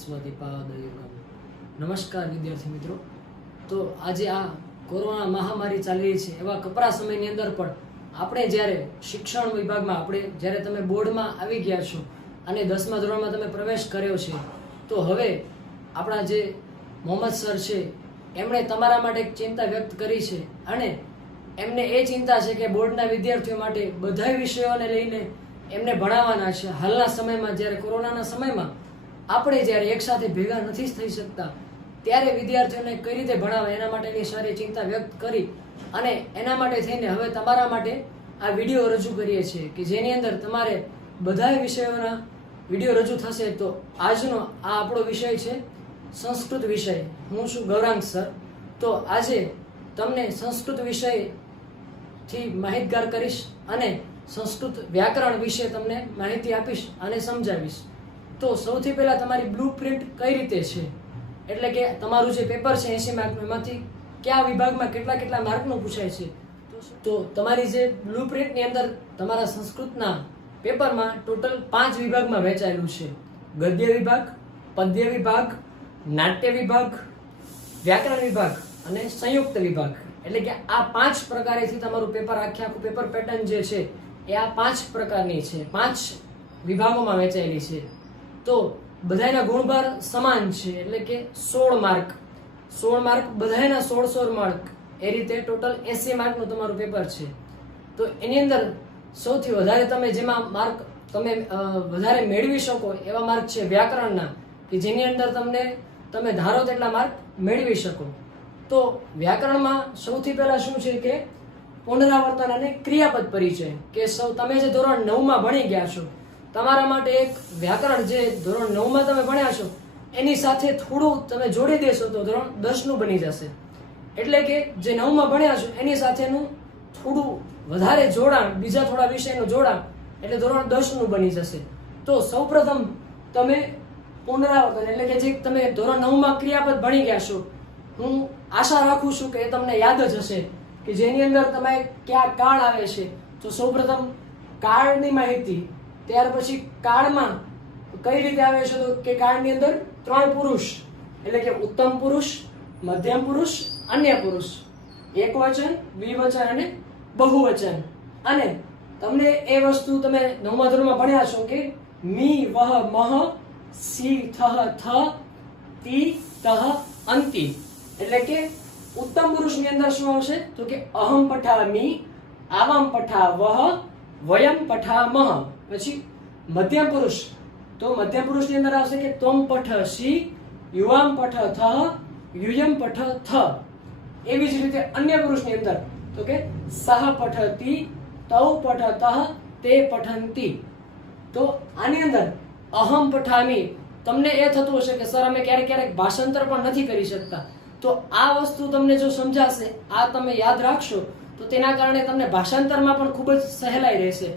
સ્વદીપાદયુગમ। નમસ્કાર વિદ્યાર્થી મિત્રો। તો આજે આ કોરોના મહામારી ચાલી રહી છે એવા કપરા સમયની અંદર પણ આપણે જ્યારે શિક્ષણ વિભાગમાં જ્યારે તમે બોર્ડમાં આવી ગયા છો અને 10મા ધોરણમાં તમે પ્રવેશ કર્યો છે, તો હવે આપણા જે મોહમ્મદ સર છે એમણે તમારા માટે એક ચિંતા વ્યક્ત કરી છે અને એમને એ ચિંતા છે કે બોર્ડના વિદ્યાર્થીઓ માટે બધા વિષયોને લઈને એમને ભણાવવાના છે। હાલના સમયમાં જ્યારે કોરોનાના સમયમાં આપણે જ્યારે એકસાથે ભેગા નથી થઈ શકતા ત્યારે વિદ્યાર્થીઓને કઈ રીતે ભણાવવા એના માટેની સારી ચિંતા વ્યક્ત કરી અને એના માટે થઈને હવે તમારા માટે આ વિડીયો રજૂ કરીએ છીએ કે જેની અંદર તમારે બધા વિષયોના વિડીયો રજૂ થશે। તો આજનો આ આપણો વિષય છે સંસ્કૃત વિષય। હું છું ગૌરાંગ સર। તો આજે તમને સંસ્કૃત વિષયથી માહિતગાર કરીશ અને સંસ્કૃત વ્યાકરણ વિશે તમને માહિતી આપીશ અને સમજાવીશ। તો સૌથી પહેલા તમારી બ્લુ પ્રિન્ટ કઈ રીતે છે, એટલે કે તમારું જે પેપર છે 80 માર્કનું, એમાંથી કયા વિભાગમાં કેટલા માર્કનું પૂછાય છે। તો તમારી જે બ્લુ પ્રિન્ટની અંદર તમારા સંસ્કૃતના પેપરમાં ટોટલ 5 વિભાગમાં વહેંચાયેલું છે: ગદ્ય વિભાગ, પદ્ય વિભાગ, નાટ્ય વિભાગ, વ્યાકરણ વિભાગ અને સંયુક્ત વિભાગ। એટલે કે આ 5 પ્રકારેથી તમારું પેપર આખું પેપર પેટર્ન જે છે એ આ 5 પ્રકારની છે, 5 વિભાગોમાં વહેંચાયેલી છે। તો બધાના ગુણભાર સમાન છે, એટલે કે 16 માર્ક બધાના 16 માર્ક, એ રીતે ટોટલ 80 માર્કનું તમારું પેપર છે। તો એની અંદર સૌથી વધારે તમે જેમાં માર્ક તમે વધારે મેળવી શકો એવા માર્ક છે વ્યાકરણના, કે જેની અંદર તમે ધારો તેટલા માર્ક મેળવી શકો। તો વ્યાકરણમાં સૌથી પહેલા શું છે કે પુનરાવર્તન અને ક્રિયાપદ પરિચય, કે તમે જે ધોરણ 9માં ભણી ગયા છો તમારા માટે એક વ્યાકરણ જે ધોરણ 9માં તમે ભણ્યા છો એની સાથે થોડું તમે જોડી દેશો તો ધોરણ 10નું બની જશે। એટલે કે જે 9માં ભણ્યા છો એની સાથેનું થોડું વધારે જોડાણ, બીજા થોડા વિષયનું જોડાણ, એટલે ધોરણ 10નું બની જશે। તો સૌપ્રથમ તમે પુનરાવર્તન, એટલે કે જે તમે ધોરણ 9માં ક્રિયાપદ ભણી ગયા છો, હું આશા રાખું છું કે એ તમને યાદ જ હશે, કે જેની અંદર તમે કયા કાળ આવે છે। તો સૌપ્રથમ કાળની માહિતી, ત્યાર પછી કાળમાં કઈ રીતે આવે છે, તો કે કાળની અંદર 3 પુરુષ, એટલે કે ઉત્તમ પુરુષ, મધ્યમ પુરુષ, અન્ય પુરુષ, એકવચન, દ્વિવચન અને બહુવચન। અને તમને એ વસ્તુ તમે 9મા ધોરણમાં ભણ્યા છો કે મી, વહ, મહ, સી, થહ, થ, તી, તહ, અંતિ। એટલે કે ઉત્તમ પુરુષની અંદર શું આવશે, તો કે અહમ પઠા મી, આવામ પઠા વહ, વયમ પઠા મહ। પછી મધ્યમ પુરુષ, તો મધ્યમ પુરુષની અંદર આવશે કે ત્વમ પઠ સી, યુવામ પઠ થહ, યુયમ પઠ થ। એવી જ રીતે અન્ય પુરુષની અંદર તો કે સહ પઠ તી, તૌ પઠ તહ, તે પઠંતી। તો આની અંદર અહમ પઠામી, તમને એ થતું હશે કે સર અમે ક્યારેક ભાષાંતર પણ નથી કરી શકતા, તો આ વસ્તુ તમને જો સમજાશે, આ તમે યાદ રાખશો તો તેના કારણે તમને ભાષાંતરમાં પણ ખૂબ જ સહેલાઈ રહેશે।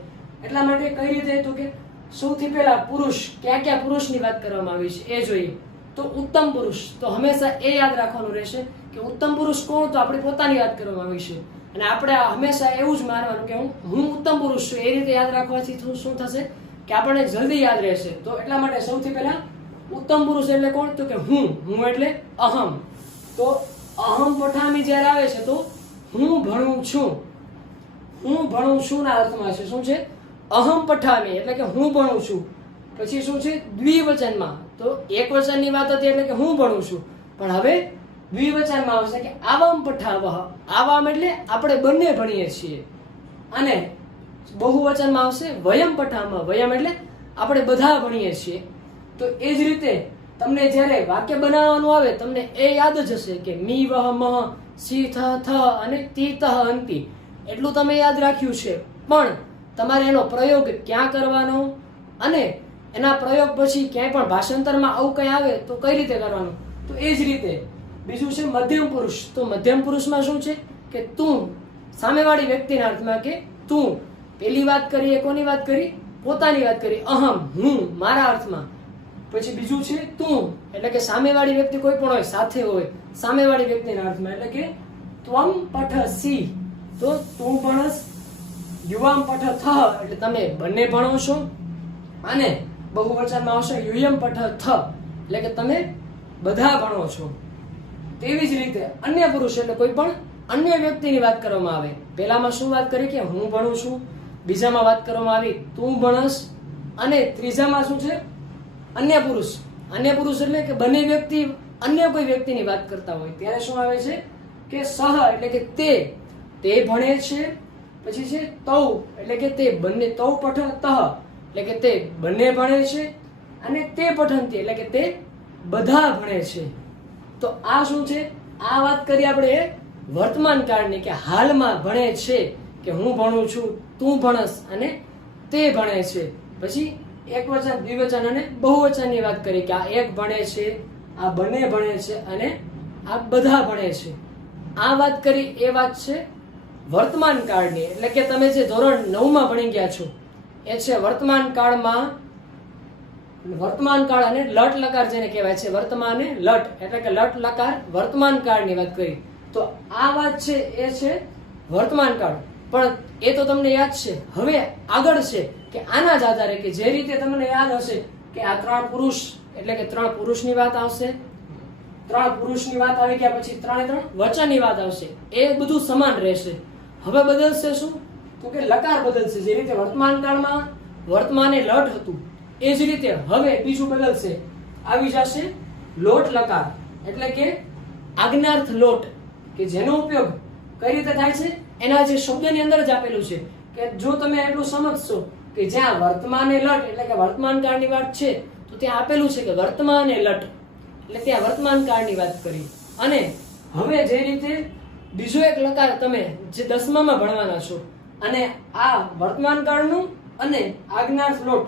એટલા માટે કઈ રીતે, તો કે સૌથી પહેલા પુરુષ, કયા પુરુષની વાત કરવામાં આવી છે એ જોઈએ। તો ઉત્તમ પુરુષ, તો હંમેશા એ યાદ રાખવાનું રહેશે કે ઉત્તમ પુરુષ કોણ, તો આપણી પોતાની વાત કરવામાં આવી છે અને આપણે હંમેશા એવું જ માનવાનું કે હું ઉત્તમ પુરુષ છું, એ રીતે યાદ રાખવાથી શું થશે કે આપણને જલ્દી યાદ રહેશે। તો એટલા માટે સૌથી પહેલા ઉત્તમ પુરુષ એટલે કોણ, તો કે હું એટલે અહમ। તો અહમ પઠામી જ્યારે આવે છે તો હું ભણું છું ના અર્થમાં છે, શું છે, અહમ પઠામી એટલે કે હું ભણું છું। પછી શું છે દ્વિવચનમાં, તો એક વચનની વાત હતી એટલે કે હું ભણું છું, પણ હવે દ્વિવચનમાં આવશે કે આવામ પઠાવહ, આવામ એટલે આપણે બંને ભણીએ છીએ। અને બહુવચનમાં આવશે વયમ પઠામહ, વયમ એટલે આપણે બધા ભણીએ છીએ। તો એ જ રીતે તમને જ્યારે વાક્ય બનાવવાનું આવે તમને એ યાદ જ હશે કે મી, વહ, મહ, સી, થ, અને તી, તહ, અંતિ, એટલું તમે યાદ રાખ્યું છે, પણ તમારે એનો પ્રયોગ ક્યાં કરવાનો અને એના પ્રયોગ પછી ક્યાંય પણ ભાષાંતરમાં આવું કંઈ આવે તો કઈ રીતે કરવાનું, તો એ જ રીતે બીજું છે મધ્યમ પુરુષ। તો મધ્યમ પુરુષમાં શું છે કે તું, સામેવાળી વ્યક્તિના અર્થમાં કે તું, પેલી વાત કરી એ કોની વાત કરી, પોતાની વાત કરી, અહમ હું મારા અર્થમાં। પછી બીજું છે તું, એટલે કે સામેવાળી વ્યક્તિ કોઈ પણ હોય, સાથે હોય, સામેવાળી વ્યક્તિના અર્થમાં, એટલે કે ત્વમ પઠ સી, તો તું ભણસ, યુવામ પઠ થહ એટલે તમે બંને ભણો છો, અને બહુવચનમાં આવશે યુયમ પઠ થ, એટલે કે તમે બધા ભણો છો. તેવી જ રીતે અન્ય પુરુષ એટલે કોઈ પણ અન્ય વ્યક્તિની વાત કરવામાં આવે. પહેલામાં શું વાત કરી કે હું ભણું છું, બીજામાં વાત કરવામાં આવી તું ભણસ, અને ત્રીજામાં શું છે અન્ય પુરુષ. અન્ય પુરુષ એટલે કે બંને વ્યક્તિ અન્ય કોઈ વ્યક્તિની વાત કરતા હોય ત્યારે શું આવે છે કે સહ એટલે કે તે ભણે છે. પછી છે તૌ એટલે કે તે બંને, તૌ પઠ તહ એટલે કે તે બંને ભણે છે, અને તે પઠંતી એટલે કે તે બધા ભણે છે. તો આ શું છે, આ વાત કરી આપણે વર્તમાન કાળની કે હાલમાં ભણે છે, કે હું ભણું છું, તું ભણસ અને તે ભણે છે. પછી એકવચન, દ્વિવચન અને બહુવચનની વાત કરી કે આ એક ભણે છે, આ બંને ભણે છે અને આ બધા ભણે છે. આ વાત કરી એ વાત છે વર્તમાન કાળની, એટલે કે તમે જે ધોરણ 9 માં ભણી ગયા છો એ છે વર્તમાન કાળમાં. વર્તમાન કાળ અને લટ લકાર જેને કહેવાય છે, વર્તમાને લટ એટલે કે લટ લકાર વર્તમાન કાળની વાત કરી. તો આ વાત છે એ છે વર્તમાન કાળ. પણ એ તો તમને યાદ છે. હવે આગળ છે કે આના જ આધારે કે જે રીતે તમને યાદ હશે કે આ 3 પુરુષ એટલે કે 3 પુરુષની વાત આવશે, 3 પુરુષની વાત આવી ગયા પછી 3 વચનની વાત આવશે. એ બધું સમાન રહેશે. હવે બદલશે શું તો કે લકાર બદલશે. જે રીતે વર્તમાન કાળમાં વર્તમાને લટ હતું એ જ રીતે હવે બીજું બદલશે, આવી જશે લોટ લકાર એટલે કે આજ્ઞાર્થ લોટ, કે જેનો ઉપયોગ કઈ રીતે થાય છે એના જે શબ્દની અંદર જ આપેલું છે. કે જો તમે એટલું સમજશો કે જ્યાં વર્તમાને લટ એટલે કે વર્તમાન કાળની વાત છે તો ત્યાં આપેલું છે કે વર્તમાને લટ એટલે ત્યાં વર્તમાન કાળની વાત કરી. અને હવે જે રીતે બીજો એક લકાર તમે જે 10માં ભણવાના છો, અને આ વર્તમાન કાળનું અને આજ્ઞાર્થ લોટ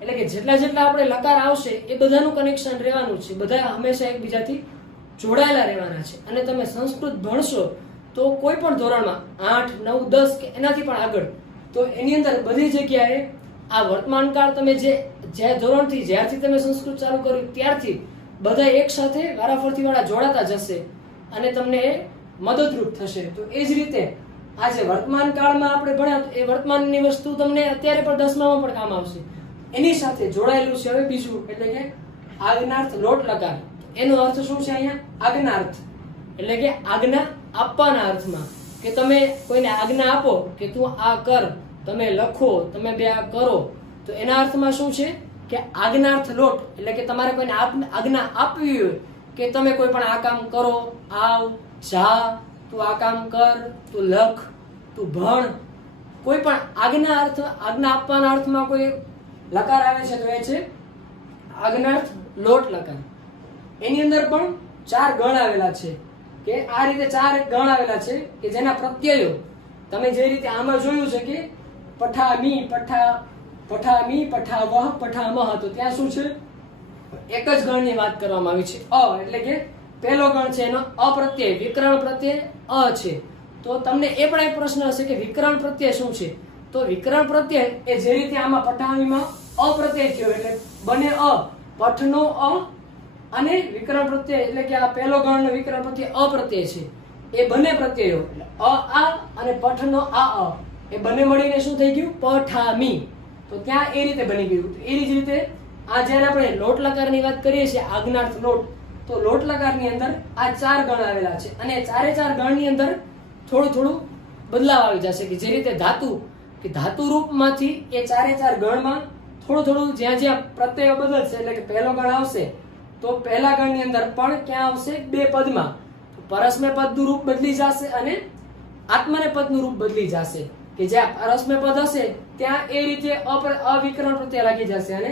એટલે કે જેટલા આપણે લકાર આવશે એ બધાનું કનેક્શન રહેવાનું છે. બધા હંમેશા એકબીજાથી જોડાયેલા રહેવાના છે. અને તમે સંસ્કૃત ભણશો તો કોઈ પણ ધોરણમાં 8, 9, 10 કે એનાથી પણ આગળ, તો એની અંદર બધી જગ્યાએ આ વર્તમાન કાળ તમે જે ધોરણથી જ્યારથી તમે સંસ્કૃત ચાલુ કર્યું ત્યારથી બધા એક સાથે વારાફરતી વાળા જોડાતા જશે અને તમને એ મદદરૂપ થશે. તો એ જ રીતે આ જે વર્તમાન કાળમાં આપણે ભણ્યા એ વર્તમાનની વસ્તુ તમને અત્યારે પણ 10માં પણ કામ આવશે. એની સાથે જોડાયેલું છે હવે બીજું એટલે કે આજ્ઞાર્થ લોટ લકાર. એનો અર્થ શું છે અહીંયા આજ્ઞાર્થ એટલે કે આજ્ઞા આપવાના અર્થમાં, કે તમે કોઈને આજ્ઞા આપો કે તું આ કર, તમે લખો, તમે બે આ કરો, તો એના અર્થમાં શું છે કે આજ્ઞાર્થ લોટ એટલે કે તમારે કોઈને આજ્ઞા આપવી હોય કે તમે કોઈ પણ આ કામ કરો, આવ, જા, તું આ કામ કર, તું લખ, તું ભણ, કોઈ પણ આજ્ઞા આપવાના અર્થમાં કોઈ લકાર આવે છે તો એ છે આજ્ઞાર્થ લોટ લકાર. એની અંદર પણ 4 ગણ આવેલા છે, કે આ રીતે 4 ગણ આવેલા છે કે જેના પ્રત્યયો તમે જે રીતે આમાં જોયું છે કે પઠામી, પઠાવહ, પઠામહ, તો ત્યાં શું છે એક જ ગણની વાત કરવામાં આવી છે. અ એટલે કે પહેલો ગણ છે એનો અપ્રત્યય વિકરણ પ્રત્યય અ છે. તો તમને એ પણ એક પ્રશ્ન હશે કે વિકરણ પ્રત્યય શું છે. તો વિકરણ પ્રત્યય એ જે રીતે આમાં પઠામીમાં અપ્રત્યય થયો એટલે બને અ, પઠનો અ અને વિકરણ પ્રત્યય એટલે કે આ પહેલો ગણનો વિકરણ પ્રત્યય અપ્રત્યય છે. એ બંને પ્રત્યયો એટલે અ આ અને પઠનો આ એ બંને મળીને શું થઈ ગયું પઠામી. તો ત્યાં એ રીતે બની ગયું. એ જ રીતે આ જ્યારે આપણે લોટ લકારની વાત કરીએ છીએ આજ્ઞાર્થ લોટ, તો લોટ લકારની અંદર આ 4 ગણ આવેલા છે અને 4 ગણની અંદર થોડું બદલાવ આવી જશે કે જે રીતે ધાતુ કે ધાતુ રૂપમાંથી એ 4 ગણમાં થોડું જ્યાં પ્રત્યયો બદલશે એટલે કે પહેલો ગણ આવશે તો પહેલા ગણની અંદર પણ ક્યાં આવશે 2 પદમાં પરસ્મય પદનું રૂપ બદલી જશે અને આત્મને પદનું રૂપ બદલી જશે. કે જ્યાં પરસ્મય પદ હશે ત્યાં એ રીતે અવિકરણ પ્રત્યય લાગી જશે અને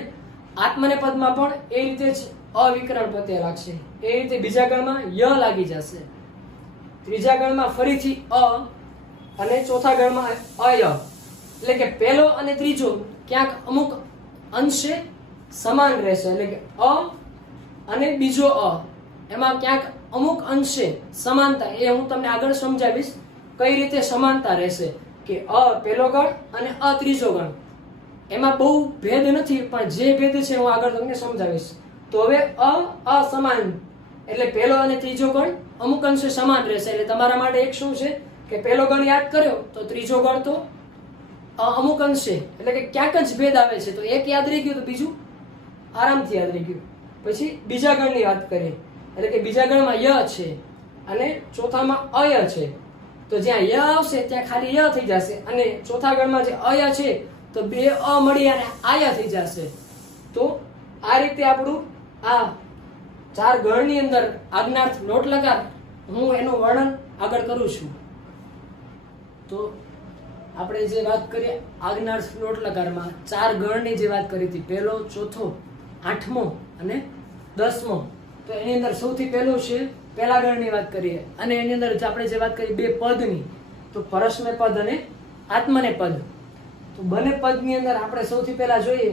આત્મને પદમાં પણ એ રીતે જ અવિકરણ પ્રત્યય લાગશે. એ રીતે બીજા ગણમાં ય લાગી જશે, ત્રીજા ગણમાં ફરીથી અ અને ચોથા ગણમાં અય. એટલે કે પહેલો અને ત્રીજો ક્યાંક અમુક અંશે સમાન રહેશે એટલે કે અ અને બીજો અ એમાં ક્યાંક અમુક અંશે સમાનતા, એ હું તમને આગળ સમજાવીશ કઈ રીતે સમાનતા રહેશે. કે અ પહેલો ગણ અને અ ત્રીજો ગણ એમાં બહુ ભેદ નથી, પણ જે ભેદ છે હું આગળ તમને સમજાવીશ. તો હવે અસમાન એટલે પહેલો અને ત્રીજો ગણ અમુક અંશે સમાન રહેશે. એટલે તમારા માટે એક શું છે કે પહેલો ગણ યાદ કર્યો તો ત્રીજો ગણ તો અમુક અંશે એટલે કે ક્યાંક જ ભેદ આવે છે, તો એક યાદ રહી ગયું તો બીજું આરામથી યાદ રહી ગયું. પછી બીજા ગણની વાત કરીએ, એટલે કે બીજા ગણમાં ય છે અને ચોથામાં અય છે, તો જ્યાં ય આવશે ત્યાં ખાલી ય થઈ જશે, અને ચોથા ગણમાં જે અય છે તો બે અ મળી અને આયા થઈ જશે. તો આ રીતે આપણું આ 4 ગણની અંદર આજ્ઞાર્થ લોટ લકાર હું એનું વર્ણન આગળ કરું છું. તો આપણે જે વાત કરીએ આજ્ઞાર્થ લોટ લકારમાં 4 ગણની જે વાત કરી હતી, પહેલો, ચોથો, 8મો અને 10મો. તો એની અંદર સૌથી પહેલું છે પહેલા ગણની વાત કરીએ, અને એની અંદર આપણે જે વાત કરી બે પદની, તો પરસ્મય પદ અને આત્મને પદ. તો બંને પદની અંદર આપણે સૌથી પહેલા જોઈએ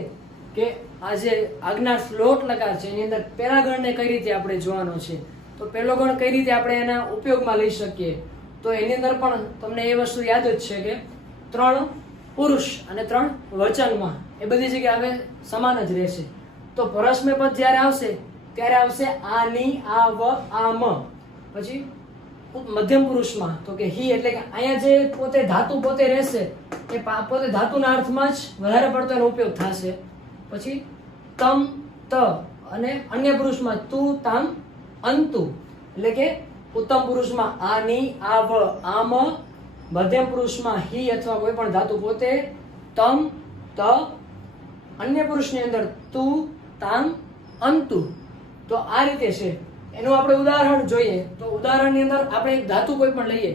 કે આ જે આજ્ઞાર્થ લોટ લકાર છે એની અંદર પહેલા ગણને કઈ રીતે આપણે જોવાનો છે. તો પહેલો ગણ કઈ રીતે આપણે એના ઉપયોગમાં લઈ શકીએ, તો એની અંદર પણ તમને એ વસ્તુ યાદ જ છે કે 3 પુરુષ અને 3 વચનમાં એ બધી જગ્યાએ હવે સમાન જ રહેશે. તો પરસ્મય પદ જ્યારે આવશે ત્યારે આવશે આની, આ, વ, આ, મ. પછી મધ્યમ પુરુષમાં તો કે હી, એટલે કે અહીંયા જે પોતે ધાતુ પોતે રહેશે એ પોતે ધાતુના અર્થમાં જ વધારે પડતો એનો ઉપયોગ થશે. પછી તમ, ત, અને અન્ય પુરુષમાં તુ, તામ, અંતુ, એટલે કે ઉત્તમ પુરુષમાં આની, આ, વ, આમ, મધ્યમ પુરુષમાં હી અથવા કોઈ પણ ધાતુ પોતે, તમ, ત, અન્ય પુરુષની અંદર તુ, તામ, અંતુ. તો આ રીતે છે. એનું આપણે ઉદાહરણ જોઈએ તો ઉદાહરણની અંદર આપણે એક ધાતુ કોઈ પણ લઈએ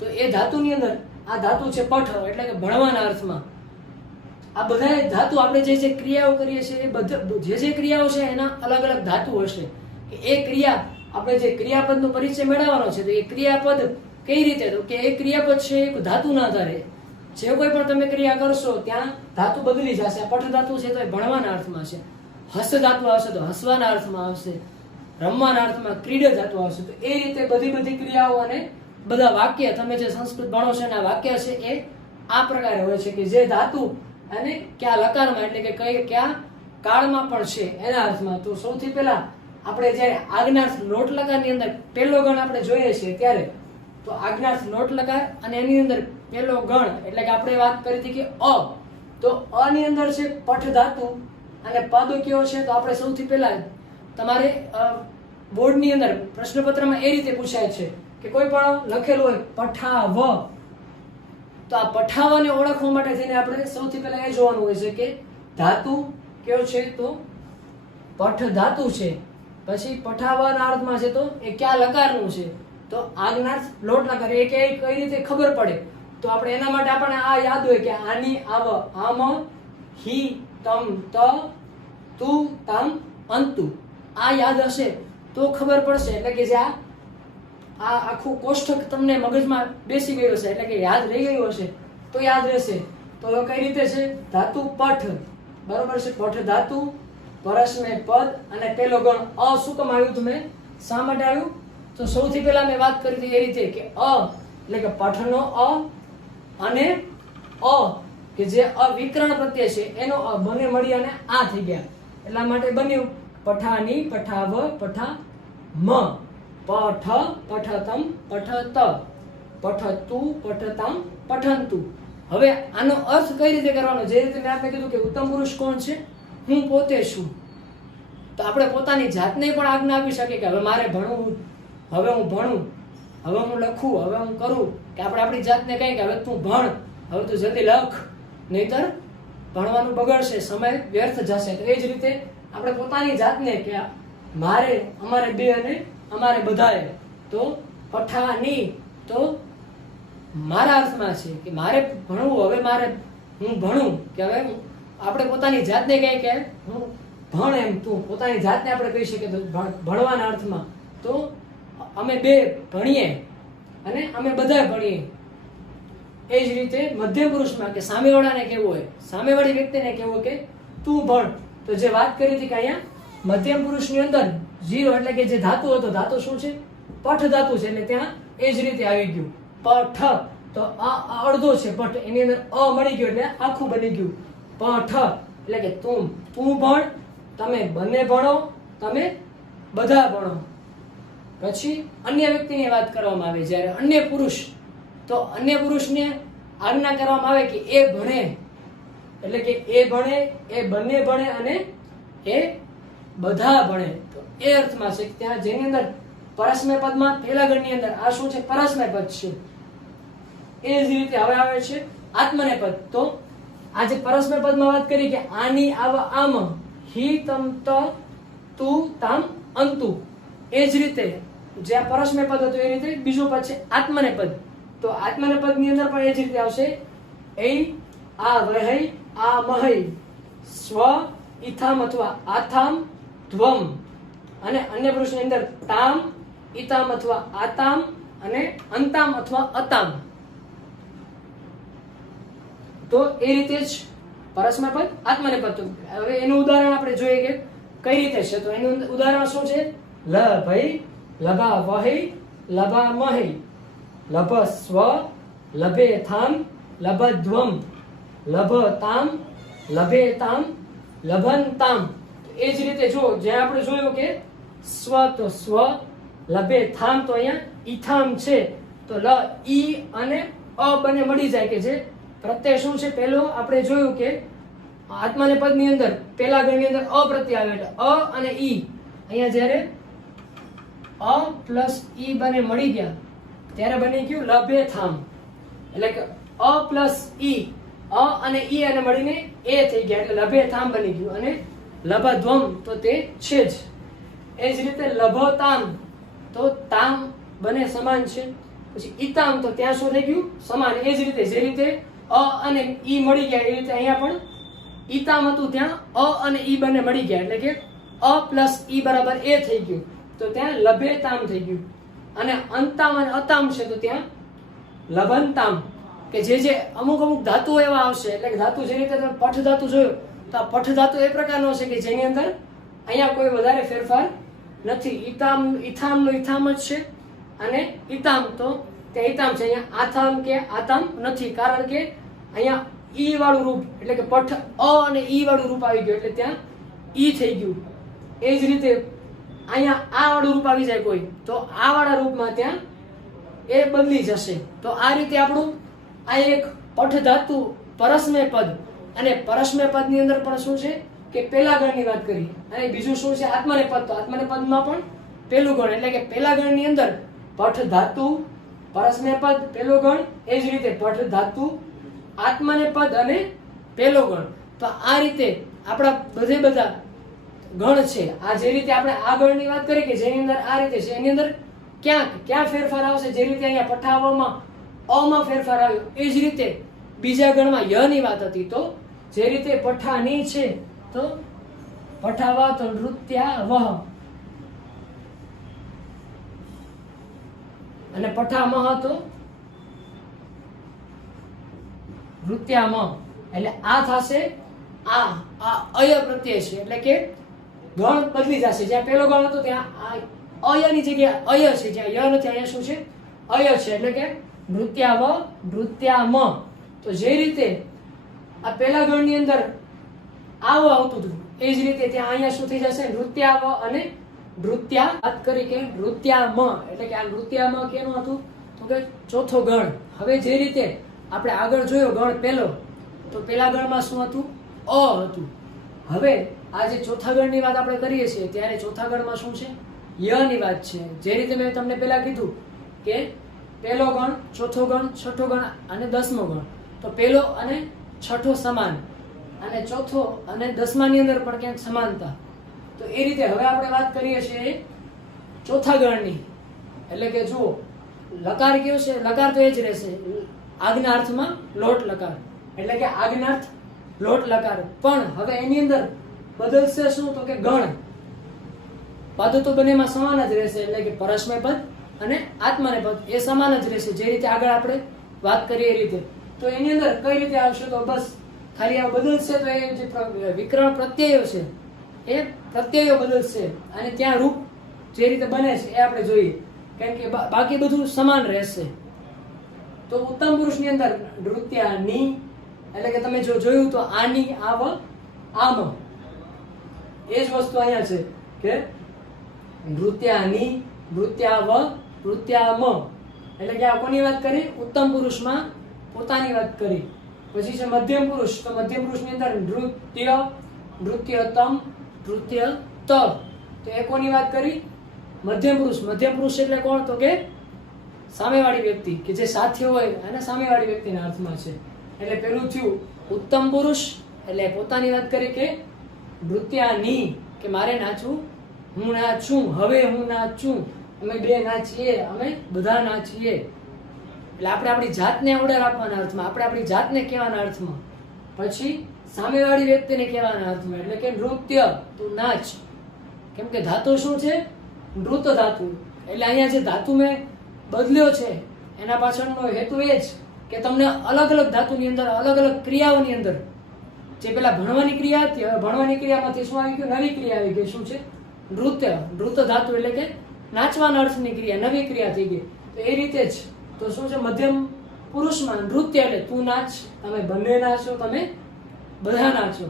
તો એ ધાતુની અંદર આ ધાતુ છે પઠ, એટલે કે ભણવાના અર્થમાં. આ બધા ધાતુ આપણે જે ક્રિયાઓ કરીએ છીએ એ બધા જે ક્રિયાઓ છે એના અલગ અલગ ધાતુ હશે. એ ક્રિયા આપણે જે ક્રિયાપદનો પરિચય મેળવવાનો છે, તો એ ક્રિયાપદ કઈ રીતે, તો કે એ ક્રિયાપદ છે એક ધાતુના આધારે જે કોઈ પણ તમે ક્રિયા કરશો ત્યાં ધાતુ બદલી જશે. આ પઠ ધાતુ છે તો એ ભણવાના અર્થમાં છે, હસ્ત ધાતુ આવશે તો હસવાના અર્થમાં આવશે, રમવાના અર્થમાં ક્રીડ ધાતુ આવશે. તો એ રીતે બધી ક્રિયાઓ અને બધા વાક્ય તમે જે સંસ્કૃત ભણો છો એના વાક્ય છે એ આ પ્રકારે હોય છે કે જે ધાતુ અને કયા લકારમાં, એટલે કે કયા કાળમાં પણ છે એના અર્થમાં. તો સૌથી પહેલા આપણે જ્યારે આજ્ઞાર્થ લોટ લકારની અંદર પહેલો ગણ આપણે જોઈએ છીએ ત્યારે તો આજ્ઞાર્થ લોટ લકાર અને એની અંદર પહેલો ગણ એટલે કે આપણે વાત કરી હતી કે અ. તો અ ની અંદર છે પઠ ધાતુ અને પદ કયો છે, તો આપણે સૌથી પહેલા તમારે બોર્ડની અંદર પ્રશ્નપત્રમાં એ રીતે પૂછાય છે કે કોઈ પણ લખેલું હોય પઠાવ, તો આ પઠાવને ઓળખવા માટે થઈને આપણે સૌથી પહેલા એ જોવાનું હોય છે કે ધાતુ કયો છે, તો પઠ ધાતુ છે. પછી પઠાવવાના અર્થમાં છે તો એ કયા લકારનું છે, તો આજ્ઞાર્થ લોટ લકાર. એ કઈ રીતે ખબર પડે, તો આપણે એના માટે આપણને આ યાદ હોય કે આની, આવ, આમ, હી, તમ, ત, તુ, તામ, અંતુ. આ યાદ હશે તો ખબર પડશે, એટલે કે જે આ આખું કોષ્ટક તમને મગજમાં બેસી ગયું હશે, એટલે કે યાદ રહી ગયું હશે તો યાદ રહેશે. તો કઈ રીતે છે, ધાતુ પઠ, બરોબર છે, પઠ ધાતુ, પરસ્મય પદ અને પેલો ગણ અ. શું કામ આવ્યું, તમે શા માટે આવ્યું, તો સૌથી પહેલા મેં વાત કરી હતી એ રીતે કે અ એટલે કે પઠનો અ અને અ કે જે અવિકરણ પ્રત્યય છે એનો અ બંને મળી અને આ થઈ ગયા. એટલા માટે બન્યું પઠાની, પઠાવ, પઠા મ, પઠ, પઠતમ, પઠત, પઠતુ, પઠતામ, પઠંતુ. હવે આનો અર્થ કઈ રીતે કરવાનો, જે રીતે મેં આપને કીધું કે ઉત્તમ પુરુષ કોણ છે, હું પોતે છું. તો આપણે પોતાની જાતને પણ આજ્ઞા આપી શકીએ કે હવે મારે ભણવું, હવે હું ભણું, હવે હું લખું, હવે હું કરું. કે આપણે આપણી જાતને કહીએ કે હવે તું ભણ, હવે તું જલ્દી લખ, નહીતર ભણવાનું બગડશે, સમય વ્યર્થ જશે. તો એ જ રીતે આપણે પોતાની જાતને કે મારે, અમારે બે અને અમારે બધાએ, તો પઠાની તો મારા અર્થમાં છે કે મારે ભણવું, હવે મારે હું ભણું, કે હવે આપણે પોતાની જાતને કહીએ કે હું ભણ, એમ તું પોતાની જાતને આપણે કહી શકીએ તો ભણવાના અર્થમાં. તો અમે બે ભણીએ અને અમે બધા ભણીએ. એ જ રીતે મધ્યમ પુરુષમાં કે સામેવાળાને કેવું હોય, સામેવાળી વ્યક્તિને કેવું કે તું ભણ. તો જે વાત કરી હતી કે અહીંયા મધ્યમ પુરુષની અંદર 0 એટલે કે જે ધાતુ હતો, ધાતુ શું છે, પઠ ધાતુ છે, એટલે ત્યાં એ જ રીતે આવી ગયું પઠ. તો આ અડધો છે પઠ, એની અંદર અ મળી ગયો એટલે આખું બની ગયું પઠ. એટલે કે તું ભણ, તમે બંને ભણો, તમે બધા ભણો. પછી અન્ય વ્યક્તિની વાત કરવામાં આવે જ્યારે અન્ય પુરુષ, તો અન્ય પુરુષને આજ્ઞા કરવામાં આવે કે એ ભણે, એટલે કે એ ભણે, એ બંને ભણે અને એ બધા ભણે. તો એ અર્થમાં છે કે ત્યાં જેની અંદર પરસ્મય પદમાં પહેલા ગણની અંદર આ શું છે? પરસ્મય પદ છે. એ જ રીતે હવે આવે છે આત્મનેપદ. તો આજે પરસ્મય પદમાં વાત કરી કે આની આવ આમ હિ તમ ત તુ તામ અંતુ. એ જ રીતે જે આ પરસ્મય પદ હતું એ રીતે બીજું પદ છે આત્મનેપદ. તો આત્મનેપદ ની અંદર પણ એ જ રીતે આવશે એ આ વહૈ આ મહૈ સ્વ ઇથામ અથવા આથામ ધ્વમ. અને અન્ય પુરુષની અંદર તામ ઇતામ અથવા આતામ અને અંતામ અથવા અતામ. તો એ રીતે જ પરસ્મય પદ આત્મનેપદ. હવે એનું ઉદાહરણ આપણે જોઈએ કે કઈ રીતે છે. તો એનું ઉદાહરણ શું છે? લ ભઈ લભા વહી લભા મહી લભ સ્વ લભે થામ લભધ્વમ લભ તામ લભે તામ લભન તામ. એ જ રીતે જો જ્યાં આપણે જોયું કે સ્વ તો સ્વ, લભે થામ તો અહીંયા ઈથામ છે. તો લ ઈ અને અ બંને મળી જાય કે જે પ્રત્યય શું છે? પહેલો આપણે જોયું કે આત્મનેપદ ની અંદર પહેલા ગણ ની અંદર અ પ્રત્યય આવે એટલે અ અને ઈ. અહીંયા જ્યારે અ પ્લસ ઈ બંને મળી ગયા ત્યારે બની ગયું લભે થામ. એટલે કે અ પ્લસ ઈ, અ અને ઈ અને મળીને એ થઈ ગયા એટલે લભે થામ બની ગયું. અને લભધ્વમ તો તે છે જ. એ જ રીતે લભતામ તો તામ બંને સમાન છે. પછી ઈતામ તો ત્યાં શું થઈ ગયું? સમાન. એ જ રીતે જે રીતે અ અને ઈ મળી ગયા એ રીતે અહીંયા પણ ઈતામ હતું ત્યાં અ અને ઈ બંને મળી ગયા એટલે કે અ પ્લસ ઈ બરાબર એ થઈ ગયું. તો ત્યાં લભેતામ થઈ ગયું. અને અંતામ અને અતામ છે તો ત્યાં લભનતામ. કે જે અમુક અમુક ધાતુઓ એવા આવશે એટલે કે ધાતુ જે રીતે તમે પઠ ધાતુ જોયું તો આ પઠ ધાતુ એ પ્રકારનો છે કે જેની અંદર અહીંયા કોઈ વધારે ફેરફાર નથી. ઈથામ નો ઈથામ જ છે અને ઈતામ તો ત્યાં ઈતામ છે. અહીંયા આથામ કે આતામ નથી કારણ કે અહીંયા ઈ વાળું રૂપ એટલે કે પઠ અ અને ઈ વાળું રૂપ આવી ગયું એટલે ત્યાં ઈ થઈ ગયું. એ જ રીતે અહીંયા આ વાળું રૂપ આવી જાય કોઈ તો આ વાળા રૂપમાં ત્યાં એ બદલી જશે. તો આ રીતે આપણું આ એક પઠ ધાતુ પરસ્મય પદ. અને પરસ્મય પદ ની અંદર પણ શું છે કે પહેલા ગણની વાત કરી. અને બીજું શું છે? આત્મનેપદ. તો આત્મનેપદમાં પણ પહેલું ગણ એટલે કે પહેલા ગણની અંદર પઠ ધાતુ પરસ્મય પદ પહેલો ગણ. એ જ રીતે પઠ ધાતુ આત્મનેપદ અને પહેલો ગણ. તો આ રીતે આપણા બધા ગણ છે. આ જે રીતે આપણે આ ગણની વાત કરી કે જેની અંદર આ રીતે છે એની અંદર ક્યાં ફેરફાર આવશે? જે રીતે અહીંયા પઠાવવામાં અ માં ફેરફાર આવ્યો એ જ રીતે બીજા ગણમાં ય ની વાત હતી. તો જે રીતે પઠાની છે તો પઠાવા તો નૃત્યા વહ અને પઠામહ તો નૃત્યામહ. એટલે આ થશે આ અય પ્રત્યય છે એટલે કે ગણ બદલી જશે. જ્યાં પહેલો ગણ હતો ત્યાં અય ની જગ્યાએ અય છે. જ્યાં ય નથી અહીંયા શું છે? અય છે. એટલે કે નૃત્યાવ નૃત્યામ. તો જે રીતે આ પહેલા ગણની અંદર આવ આવતું હતું એ જ રીતે ત્યાં અહીંયા શું થઈ જશે? નૃત્યાવ અને નૃત્યા. વાત કરી કે નૃત્યામ એટલે કે આ નૃત્યામ કેનું હતું? તો કે ચોથો ગણ. હવે જે રીતે આપણે આગળ જોયો ગણ પહેલો તો પહેલા ગણમાં શું હતું? અ હતું. હવે આ જે ચોથા ગણની વાત આપણે કરીએ છીએ ત્યારે ચોથા ગણમાં શું છે? ય ની વાત છે. જે રીતે મેં તમને પહેલા કીધું કે પહેલો ગણ, ચોથો ગણ, છઠ્ઠો ગણ અને 10મો ગણ. તો પહેલો અને છઠ્ઠો સમાન અને ચોથો અને 10માની અંદર પણ ક્યાંક સમાનતા. તો એ રીતે હવે આપણે વાત કરીએ છીએ ચોથા ગણની. એટલે કે જુઓ લકાર કયો છે? લકાર તો એ જ રહેશે આજ્ઞાર્થમાં લોટ લકાર એટલે કે આજ્ઞાર્થ લોટ લકાર. પણ હવે એની અંદર બદલશે શું? તો કે ગણ. પદ તો બંનેમાં સમાન જ રહેશે એટલે કે પરસ્મય પદ અને આત્મનેપદ એ સમાન જ રહેશે જે રીતે આગળ આપણે વાત કરીએ એ રીતે. તો એની અંદર કઈ રીતે આવશે? તો બસ ખાલી આ બદલશે તો એ જે વિકરણ પ્રત્યયો છે એ પ્રત્યયો બદલશે અને ત્યાં રૂપ જે રીતે બને છે એ આપણે જોઈએ કેમ કે બાકી બધું સમાન રહેશે. તો ઉત્તમ પુરુષની અંદર નૃત્યાની એટલે કે તમે જો જોયું તો આની આવ આમ એ જ વસ્તુ અહીંયા છે કે નૃત્યાની નૃત્યાવ નૃત્યામ. એટલે કે આ કોની વાત કરી? ઉત્તમ પુરુષમાં પોતાની વાત કરી. પછી છે મધ્યમ પુરુષ. તો મધ્યમ પુરુષની અંદર નૃત્ય, નૃત્યતમ, ત, તો એ કોની વાત કરી? મધ્યમ પુરુષ. મધ્યમ પુરુષ એટલે કોણ? તો કે સામેવાળી વ્યક્તિ, કે જે સાથીઓ હોય અને સામેવાળી વ્યક્તિના અર્થમાં છે. એટલે પેલું થયું ઉત્તમ પુરુષ, એટલે પોતાની વાત કરી કે નૃત્યાની, કે મારે નાચવું, હું નાચું, હવે હું નાચું, અમે બે નાચીએ, અમે બધા નાચીએ. એટલે આપણે આપણી જાતને ઓર્ડર આપવાના અર્થમાં, આપણે આપણી જાતને કહેવાના અર્થમાં. પછી સામેવાળી વ્યક્તિને કહેવાના અર્થમાં, એટલે કે નૃત્ય, તું નાચ. કેમ કે ધાતુ શું છે? નૃત ધાતુ. એટલે અહીંયા જે ધાતુ મેં બદલ્યો છે એના પાછળનો હેતુ એ જ કે તમને અલગ અલગ ધાતુની અંદર અલગ અલગ ક્રિયાઓની અંદર, જે પેલા ભણવાની ક્રિયા હતી, હવે ભણવાની ક્રિયામાંથી શું આવી ગયું? નવી ક્રિયા આવી ગઈ. શું છે? નૃત્ય. નૃત ધાતુ એટલે કે નાચવાના અર્થની ક્રિયા, નવી ક્રિયા થઈ ગઈ. તો એ રીતે જ તો શું છે? મધ્યમ પુરુષમાં નૃત્ય એટલે તું નાચ, તમે બંને નાચો, તમે બધા નાચો.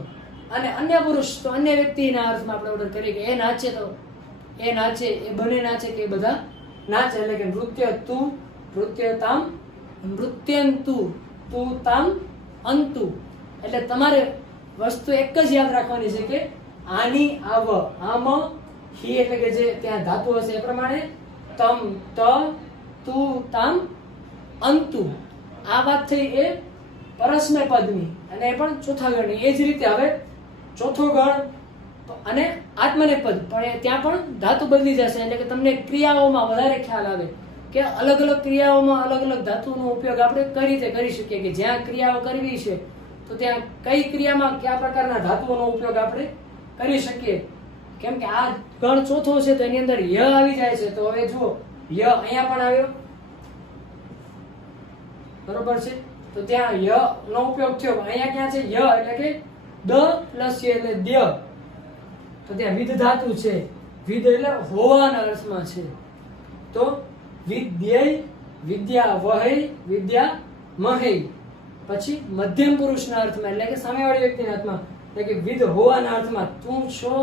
અને અન્ય પુરુષ તો અન્ય વ્યક્તિના અર્થમાં આપણે ઓર્ડર કરીએ કે એ નાચે તો એ નાચે, એ બંને નાચે કે એ બધા નાચે. એટલે કે નૃત્ય તું, નૃત્ય તામ, નૃત્યંતુ, તું તામ અંતુ. એટલે તમારે વસ્તુ એક જ યાદ રાખવાની છે કે આની આવ, આમ હી એટલે કે જે ત્યાં ધાતુ હશે એ પ્રમાણે, તમ ત, તું તામ અંતુ. આ વાત થઈ એ પરસ્મય પદની, અને એ પણ ચોથા ગણની. એ જ રીતે હવે ચોથો ગણ અને આત્મનેપદ, પણ ત્યાં પણ ધાતુ બદલી જશે. એટલે કે તમને ક્રિયાઓમાં વધારે ખ્યાલ આવે કે અલગ અલગ ક્રિયાઓમાં અલગ અલગ ધાતુનો ઉપયોગ આપણે કઈ રીતે કરી શકીએ, કે જ્યાં ક્રિયાઓ કરવી છે તો ત્યાં કઈ ક્રિયામાં કયા પ્રકારના ધાતુઓનો ઉપયોગ આપણે કરી શકીએ. કેમ કે આ ગણ ચોથો છે તો એની અંદર ય આવી જાય છે. તો હવે જુઓ, ય અહીંયા પણ આવ્યો, બરોબર છે? તો ત્યાં ય નો ઉપયોગ થયો. અહીંયા ક્યાં છે? ય એટલે કે દ પ્લસ ય એટલે દ્ય. તો ત્યાં વિધ ધાતુ છે. વિધ એટલે હોવાના અર્થમાં છે. તો વિદ્યય, વિદ્યા વહય, વિદ્યા મહય. પછી મધ્યમ પુરુષના અર્થમાં, એટલે કે સામેવાળી વ્યક્તિના અર્થમાં, એટલે કે વિધ હોવાના અર્થમાં, તું છો,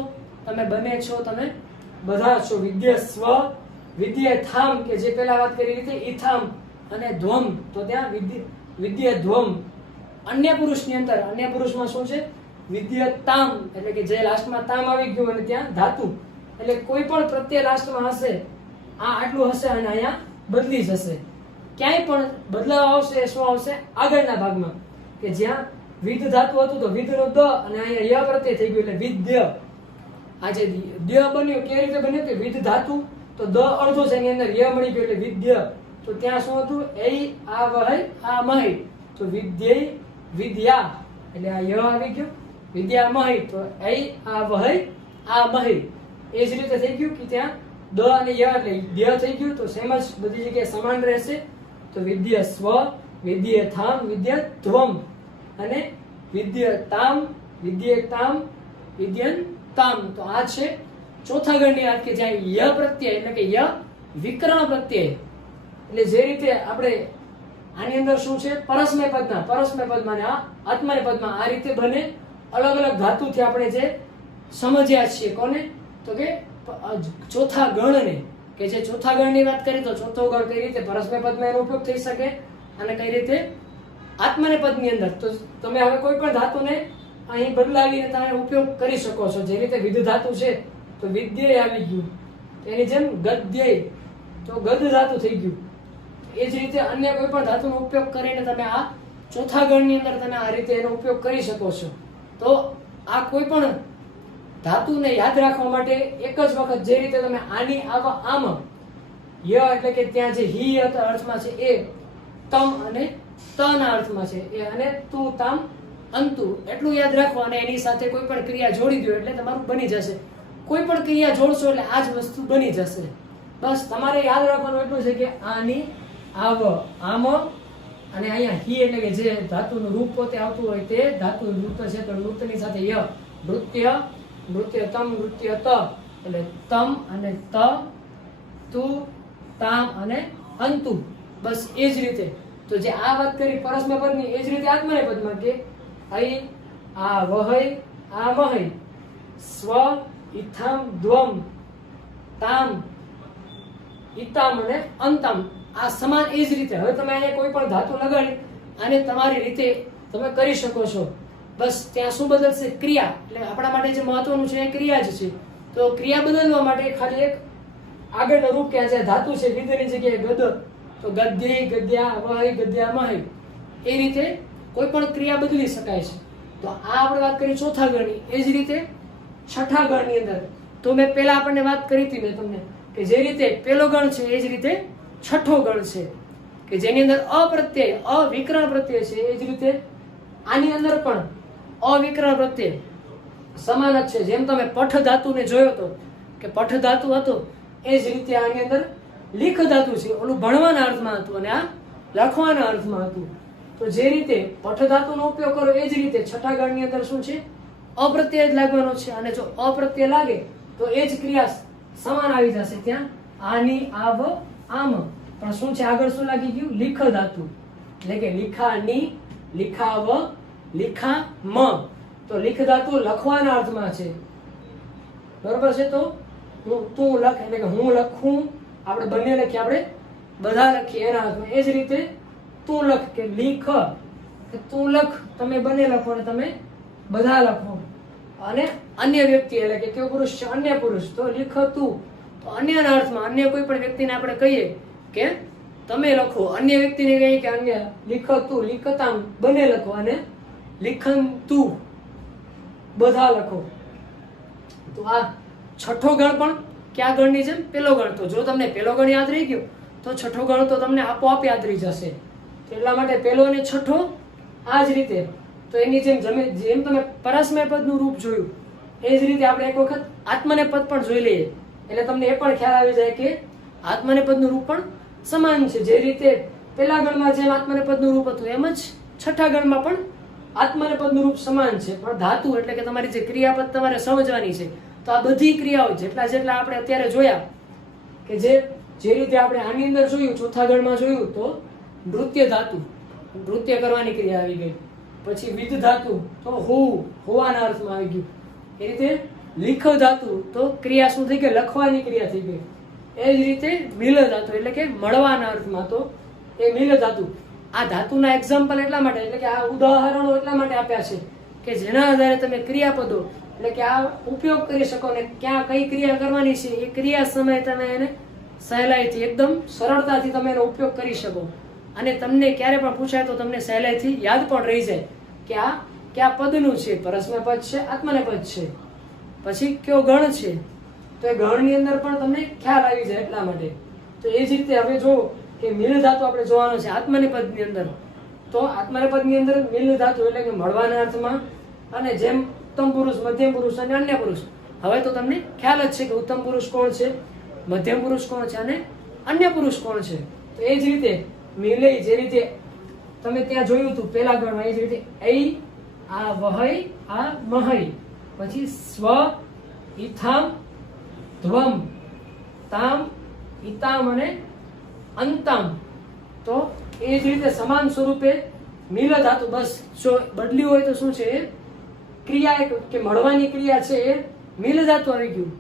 તમે બને છો, તમે બધા છો. વિદ્ય સ્વ, વિદ્ય થામ, કે જે પેલા વાત કરી રીતે ઈથામ, અને ધ્વમ, તો ત્યાં વિદ્ય ધ્વમ. અન્ય પુરુષની અંદર, અન્ય પુરુષમાં શું છે? વિદ્ય તામ, એટલે કે જે લાસ્ટમાં તામ આવી ગયું અને ત્યાં ધાતુ, એટલે કોઈ પણ પ્રત્યય લાસ્ટમાં હશે, આ આટલું હશે અને અહીંયા બદલી જશે. ક્યાંય પણ બદલાવ આવશે એ શું આવશે? આગળના ભાગમાં, કે જ્યાં વિધ ધાતુ હતું તો વિધનો દ અને અહીંયા ય પ્રત્યય થઈ ગયું એટલે વિદ્ય. આ જે દ્ય બન્યું કેવી રીતે બન્યું? કે વિધ ધાતુ તો દ અડધો છે, એની અંદર ય મળી ગયું એટલે વિદ્ય. તો ત્યાં શું હતું? એ આ વહય આ મહય. તો વિદ્ય વિદ્યા એટલે આ ય આવી ગયું, વિદ્યા મહય. તો એ આ વહય આ મહય. એ જ રીતે થઈ ગયું કે ત્યાં દ અને ય એટલે દ્ય થઈ ગયું. તો સેમ જ બધી જગ્યાએ સમાન રહેશે. તો વિદ્ય સ્વ, વિદ્ય થામ, વિદ્ય ધ્વમ, અને વિદ્ય તામ, વિદ્ય તામ, વિદ્યન તામ. તો આ છે ચોથા ગણની વાત, કે જ્યાં ય પ્રત્યય એટલે કે ય વિકર્ણ પ્રત્યય. એટલે જે રીતે આપણે આની અંદર શું છે? પરસ્મય પદના, પરસ્મય પદમાં આ આત્મનેય પદમાં આ રીતે બને અલગ અલગ ધાતુથી આપણે જે સમજ્યા છીએ. કોને? તો કે ચોથા ગણને. કે જે ચોથા ગણની વાત કરીએ તો ચોથો ગણ કઈ રીતે પરસ્મય પદમાં એનો ઉપયોગ થઈ શકે અને કઈ રીતે આત્મનેય પદની અંદર. તો તમે હવે કોઈ પણ ધાતુને અહીં બદલાવીને તમે ઉપયોગ કરી શકો છો. જે રીતે વિધ ધાતુ છે તો વિદ્યય આવી ગયું, એની જેમ ગદ્યય તો ગદ ધાતુ થઈ ગયું. એ જ રીતે અન્ય કોઈ પણ ધાતુનો ઉપયોગ કરીને તમે આ ચોથા ગણની અંદર તમે આ રીતે એનો ઉપયોગ કરી શકો છો. તો આ કોઈ પણ ધાતુને યાદ રાખવા માટે એક જ વખત જે રીતે તમે આની આમ, ય એટલે કે ત્યાં જે હી અર્થમાં છે એ તમ અને ત ના અર્થમાં છે એ, અને તું તામ અંતુ એટલું યાદ રાખો. અને એની સાથે કોઈ પણ ક્રિયા જોડી દો એટલે તમારું બની જશે. કોઈ પણ ક્રિયા જોડશો એટલે આ જ વસ્તુ બની જશે. બસ તમારે યાદ રાખવાનું એટલું છે કે આની આવ, આમ, અને અહીંયા હી એટલે કે જે ધાતુનું રૂપ પોતે આવતું હોય તે ધાતુ નૃત્ય છે. તો નૃત્યની સાથે ય, નૃત્ય, નૃત્ય તમ, નૃત્ય ત, એટલે તમ અને ત, તું તામ અને અંતુ. બસ એ જ રીતે. તો જે આ વાત કરી પરસ્મય પદની, એ જ રીતે આત્મનેય પદમાં કે અહીં આ વહય આ મહય, સ્વ ઇથામ ધ્વમ, તામ ઇતામ અને અંતમ. આ સમાન એ જ રીતે. હવે તમે અહીંયા કોઈ પણ ધાતુ લગાડી અને તમારી રીતે તમે કરી શકો છો. બસ ત્યાં શું બદલશે? ક્રિયા. એટલે આપણા માટે જે મહત્વનું છે એ ક્રિયા જ છે. તો ક્રિયા બદલવા માટે ખાલી એક આગળનું રૂપ કે જે ધાતુ છે વિધની જગ્યાએ ગદ, તો ગદ્ય, ગદ્યા, વહય, ગદ્યા, મહય, એ રીતે કોઈ પણ ક્રિયા બદલી શકાય છે. તો આ આપણે વાત કરી ચોથા ગણની. એ જ રીતે છઠ્ઠા ગણની અંદર તો મેં પહેલા આપણને વાત કરી હતી મેં તમને કે જે રીતે પહેલો ગણ છે એ જ રીતે છઠ્ઠો ગણ છે કે જેની અંદર અપ્રત્યય, અવિકરણ પ્રત્યય છે. એ જ રીતે આની અંદર પણ અવિકરણ પ્રત્યય સમાન જ છે. જેમ તમે પઠ ધાતુને જોયો હતો કે પઠ ધાતુ હતો, એ જ રીતે આની અંદર લીખ ધાતુ છે. ઓલું ભણવાના અર્થમાં હતું અને આ લખવાના અર્થમાં હતું. તો જે રીતે પઠ ધાતુનો ઉપયોગ કરો એ જ રીતે છઠ્ઠા ગણની અંદર શું છે? અપ્રત્યય જ લાગવાનો છે. અને જો અપ્રત્યય લાગે તો એ જ ક્રિયા સમાન આવી જશે ત્યાં. આની, આવ, આમ. પણ શું છે આગળ શું લાગી ગયું? લીખ ધાતુ. એટલે કે લીખાની, લીખાવ, લીખામ. તો લીખ ધાતુ લખવાના અર્થમાં છે. બરોબર છે? તો તું લખ એટલે કે હું લખું, આપણે બંને લખીએ, આપણે બધા લખીએ એના અર્થમાં. એ જ રીતે તું લખ કે લીખ, કે તું લખ, તમે બંને લખો અને તમે બધા લખો. અને અન્ય વ્યક્તિ એટલે કે કેવો પુરુષ છે? અન્ય પુરુષ. તો લીખ તું, તો અન્યના અર્થમાં અન્ય કોઈ પણ વ્યક્તિને આપણે કહીએ કે તમે લખો, અન્ય વ્યક્તિને કહીએ કે અન્ય લીખ તું, લીખતામ બંને લખો, અને લીખન તું બધા લખો. તો આ છઠ્ઠો ગણ પણ કયા ગણની જેમ પેલો ગણ. તો જો તમને પેલો ગણ યાદ રહી ગયો તો છઠ્ઠો ગણ તો તમને આપોઆપ યાદ રહી જશે. એટલા માટે પેલો અને છઠ્ઠો આ જ રીતે. તો એની જેમ તમે પરસ્મય પદનું રૂપ જોયું એ જ રીતે આપણે એક વખત આત્મનેપદ પણ જોઈ લઈએ એટલે તમને એ પણ ખ્યાલ આવી જાય કે આત્મનેપદનું રૂપ પણ સમાન છે. જે રીતે પેલા ગણમાં જેમ આત્મનેપદનું રૂપ હતું એમ જ છઠ્ઠા ગણમાં પણ આત્મનેપદનું રૂપ સમાન છે. પણ ધાતુ એટલે કે તમારી જે ક્રિયાપદ તમારે સમજવાની છે. તો આ બધી ક્રિયાઓ જેટલા આપણે અત્યારે જોયા કે જે રીતે આપણે આની અંદર જોયું, ચોથા ગણમાં જોયું તો નૃત્ય ધાતુ, નૃત્ય કરવાની ક્રિયા આવી ગઈ. પછી વિધ ધાતુ તો હોવાના અર્થમાં આવી ગયું. એ રીતે લીખ ધાતુ તો ક્રિયા શું થઈ ગઈ? લખવાની ક્રિયા થઈ ગઈ. એ જ રીતે મિલ ધાતુ એટલે કે મળવાના અર્થમાં તો એ મિલ ધાતુ. આ ધાતુના એક્ઝામ્પલ એટલા માટે એટલે કે આ ઉદાહરણો એટલા માટે આપ્યા છે કે જેના આધારે તમે ક્રિયાપદો એટલે કે આ ઉપયોગ કરી શકો ને ક્યાં કઈ ક્રિયા કરવાની છે એ ક્રિયા સમયે તમે એને સહેલાઈથી એકદમ સરળતાથી તમે એનો ઉપયોગ કરી શકો. અને તમને ક્યારે પણ પૂછાય તો તમને સહેલાઈથી યાદ પણ રહી જાય કે આ કયા પદનું છે? પરસ્મય પદ છે, આત્મનેપદ છે, પછી કયો ગણ છે. તો એ ગણની અંદર પણ તમને ખ્યાલ આવી જાય એટલા માટે. તો એ જ રીતે હવે જો કે મિલ ધાતુ આપણે જોવાનો છે આત્મનેપદની અંદર. તો આત્મનેપદની અંદર મિલ ધાતુ એટલે કે મળવાના અર્થમાં, અને જેમ ઉત્તમ પુરુષ, મધ્યમ પુરુષ અને અન્ય પુરુષ. હવે તો તમને ખ્યાલ જ છે કે ઉત્તમ પુરુષ કોણ છે, મધ્યમ પુરુષ કોણ છે અને અન્ય પુરુષ કોણ છે. તો એ જ રીતે મિલય જે રીતે તમે ત્યાં જોયું હતું પેલા ગણમાં, એ જ રીતે ઐ, આ વહય, આ મહય, પછી સ્વ, ઇથામ, ધ્વમ, તામ, ઇતામ અને અંતામ. તો એ જ રીતે સમાન સ્વરૂપે મિલ ધાતુ. બસ જો બદલ્યું હોય તો શું છે? એ ક્રિયા કે મળવાની ક્રિયા છે એ મિલ ધાતુ આવી ગયું.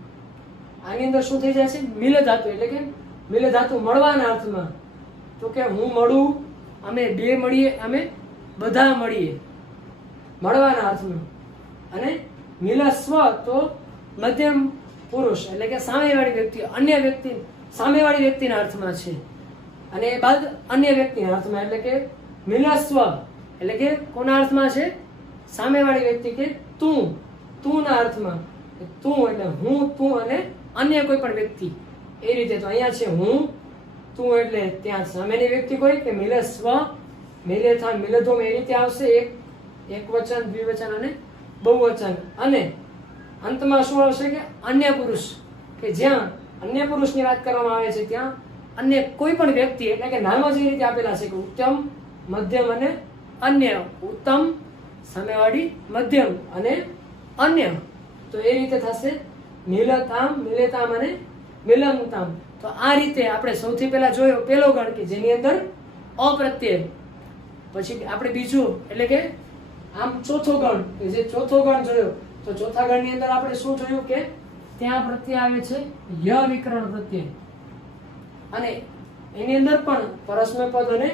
આની અંદર શું થઈ જાય છે? મિલ ધાતુ એટલે કે મિલ ધાતુ મળવાના અર્થમાં. તો કે હું મળું, અમે બે મળીએ, અમે બધા મળીએ, મળવાના અર્થમાં. અને મિલસ્વ તો મધ્યમ પુરુષ એટલે કે સામેવાળી વ્યક્તિ, અન્ય વ્યક્તિ, સામેવાળી વ્યક્તિના અર્થમાં છે. અને એ બાદ અન્ય વ્યક્તિના અર્થમાં એટલે કે મિલસ્વ એટલે કે કોના અર્થમાં છે? સામેવાળી વ્યક્તિ કે તું ના અર્થમાં. તું એટલે હું, તું અને અન્ય કોઈ પણ વ્યક્તિ. એ રીતે તો અહીંયા છે હું, તું એટલે ત્યાં સામેની વ્યક્તિ કોઈ કે મિલસ્વ, મિલેથાન, મિલધોમ એ રીતે આવશે. એક વચન, દ્વિવચન અને બહુવચન. અને અંતમાં શું આવશે કે અન્ય પુરુષ, કે જ્યાં અન્ય પુરુષની વાત કરવામાં આવે છે ત્યાં અન્ય કોઈ પણ વ્યક્તિ એટલે કે નામો જે રીતે આપેલા છે કે ઉત્તમ, મધ્યમ અને અન્ય. ઉત્તમ, સામેવાળી, મધ્યમ અને અન્ય. તો એ રીતે થશે મિલતામ, મિલેતામ અને મિલંતામ. તો આ રીતે આપણે સૌથી પહેલા જોયો પેલો ગણ કે જેની અંદર અપ્રત્યય. પછી આપણે બીજું એટલે કે આમ ચોથો ગણ કે જે ચોથો ગણ જોયો તો ચોથા ગણની અંદર આપણે શું જોયું કે ત્યાં પ્રત્યય આવે છે ય વિકરણ પ્રત્યય. અને એની અંદર પણ પરસ્મય પદ અને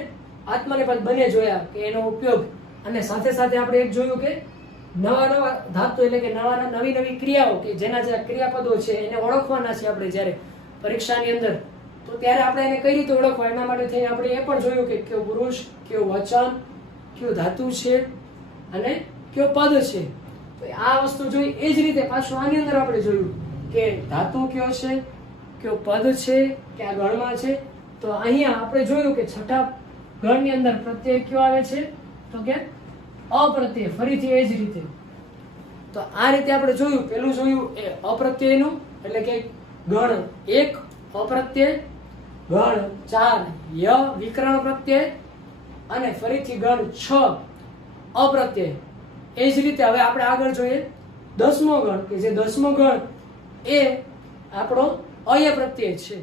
આત્મનેપદ બંને જોયા કે એનો ઉપયોગ. અને સાથે સાથે આપણે એક જોયું કે નવા નવા ધાતુ એટલે કે નવી નવી ક્રિયાઓ કે જેના જે ક્રિયાપદો છે એને ઓળખવાના છે આપણે જ્યારે પરીક્ષાની અંદર, તો ત્યારે આપણે એને કઈ રીતે ઓળખવા એના માટે થઈને આપણે એ પણ જોયું કે કયો પુરુષ, કયો વચન, કયો ધાતુ છે અને કયો પદ છે. તો આ વસ્તુ જોઈ એ જ રીતે પાછું આની અંદર આપણે જોયું કે ધાતુ કયો છે, કયો પદ છે, કયા ગણમાં છે. તો અહીંયા આપણે જોયું કે છઠ્ઠા ગણની અંદર પ્રત્યય કયો આવે છે, તો કે અપ્રત્યય. ફરીથી એ જ રીતે તો આ રીતે આપણે જોયું. પેલું જોયું એ અપ્રત્યયનું એટલે કે ગણ 1 અપ્રત્યય, ગણ 4 ય વિકરણ પ્રત્યય અને ફરીથી ગણ 6 અપ્રત્યય. એ જ રીતે હવે આપણે આગળ જોઈએ 10મો ગણ, કે જે 10મો ગણ એ આપણો અય પ્રત્યય છે.